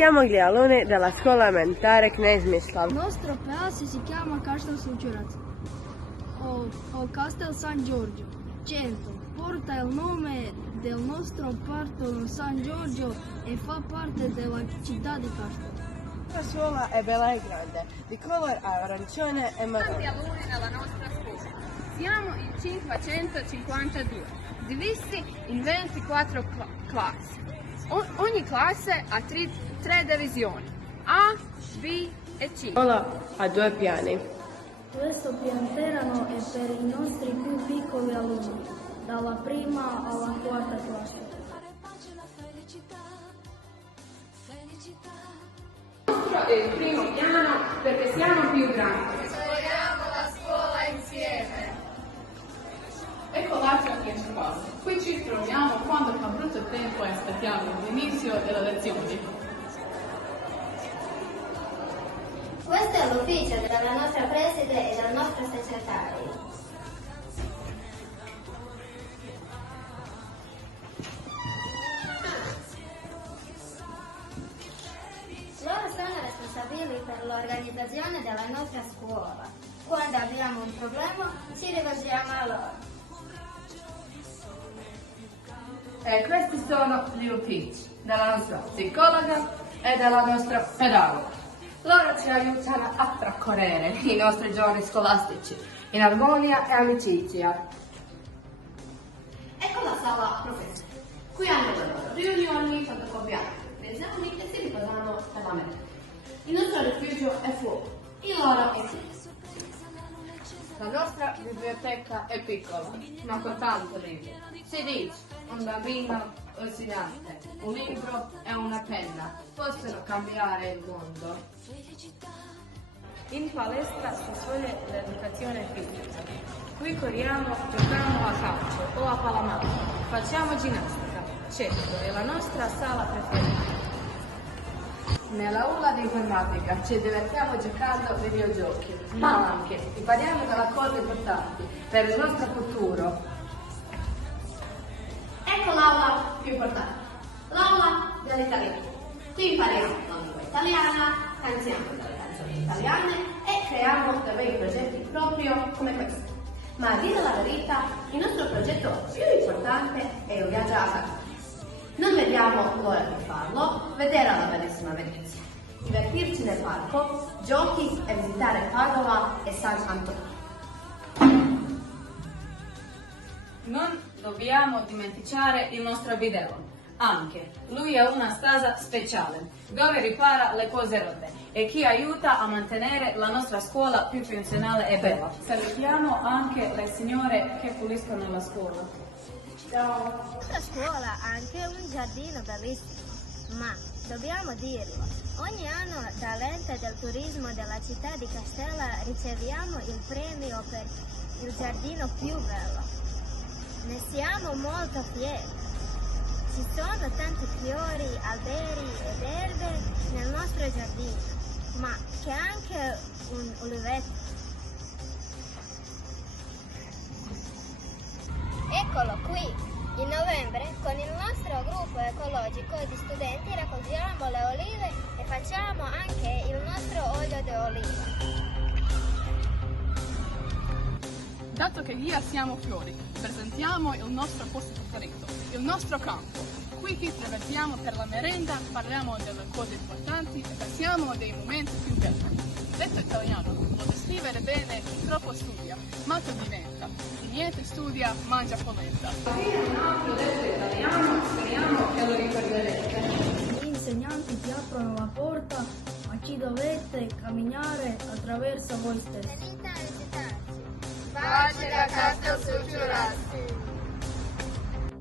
siamo gli alunni della scuola elementare Knez Mislav. Il nostro paese si chiama Castel Suciurac o Castel San Giorgio. 100 porta il nome del nostro parto San Giorgio e fa parte della città di Castel. La scuola è bella e grande, di colore arancione e marrone. Tanti alunni nella nostra scuola. Siamo in 552, divisi in 24 classi. Ogni classe ha tre divisioni, A, B e C. La scuola ha 2 piani. Questo pianterrano è per i nostri più piccoli alunni, dalla prima alla quarta classe. Questo è il primo piano perché siamo più grandi. Esploriamo la scuola insieme. Ecco l'altra principale. Qui ci troviamo quando fa brutto tempo e aspettiamo l'inizio delle lezioni. Questo è l'ufficio della nostra preside e del nostro segretario. Loro sono responsabili per l'organizzazione della nostra scuola. Quando abbiamo un problema ci rivolgiamo a loro. E questi sono gli uffici della nostra psicologa e della nostra pedagoga. Loro ci aiutano a trascorrere i nostri giorni scolastici in armonia e amicizia. Ecco la sala professore. Qui hanno le loro riunioni, fotocopiare gli esami e si riposano per la mente. Il nostro rifugio è fuori, il loro è qui. La nostra biblioteca è piccola, ma con tanto libro. Si dice, un bambino o insegnante, un libro e una penna possono cambiare il mondo. In palestra si svolge l'educazione fisica. Qui corriamo, giochiamo a calcio o a pallamano, facciamo ginnastica. Certo, è la nostra sala preferita. Nell'aula di informatica ci divertiamo giocando a videogiochi, ma anche impariamo delle cose importanti per il nostro futuro. Ecco l'aula più importante, l'aula dell'italiano. Qui impariamo la lingua italiana, cantiamo delle canzoni italiane e creiamo dei bei progetti proprio come questo. Ma a dire la verità, il nostro progetto più importante è il viaggio a Padova. Non vediamo l'ora di farlo, vedere la bellissima Venezia, divertirci nel parco, giochi e visitare Padova e Sant'Antonio. Non dobbiamo dimenticare il nostro bidello. Anche lui è una casa speciale dove ripara le cose rotte e che aiuta a mantenere la nostra scuola più funzionale e bella. Salutiamo anche le signore che puliscono la scuola. La nostra scuola ha anche un giardino bellissimo, ma dobbiamo dirlo, ogni anno dall'ente del turismo della città di Castella riceviamo il premio per il giardino più bello. Ne siamo molto fieri. Ci sono tanti fiori, alberi ed erbe nel nostro giardino, ma c'è anche un oliveto. Eccolo qui! In novembre con il nostro gruppo ecologico di studenti raccogliamo le olive e facciamo anche il nostro olio di oliva. Dato che via siamo fiori, presentiamo il nostro posto preferito, il nostro campo. Qui ci divertiamo per la merenda, parliamo delle cose importanti e passiamo dei momenti più belli. Detto italiano lo descrivere bene, chi troppo studia, matto diventa, chi niente studia, mangia polenta. Un altro detto italiano, speriamo che lo ricorderete. Gli insegnanti ti aprono la porta, ma ci dovete camminare attraverso voi stessi. Venite a visitarci. Pace da Castel Suciurac.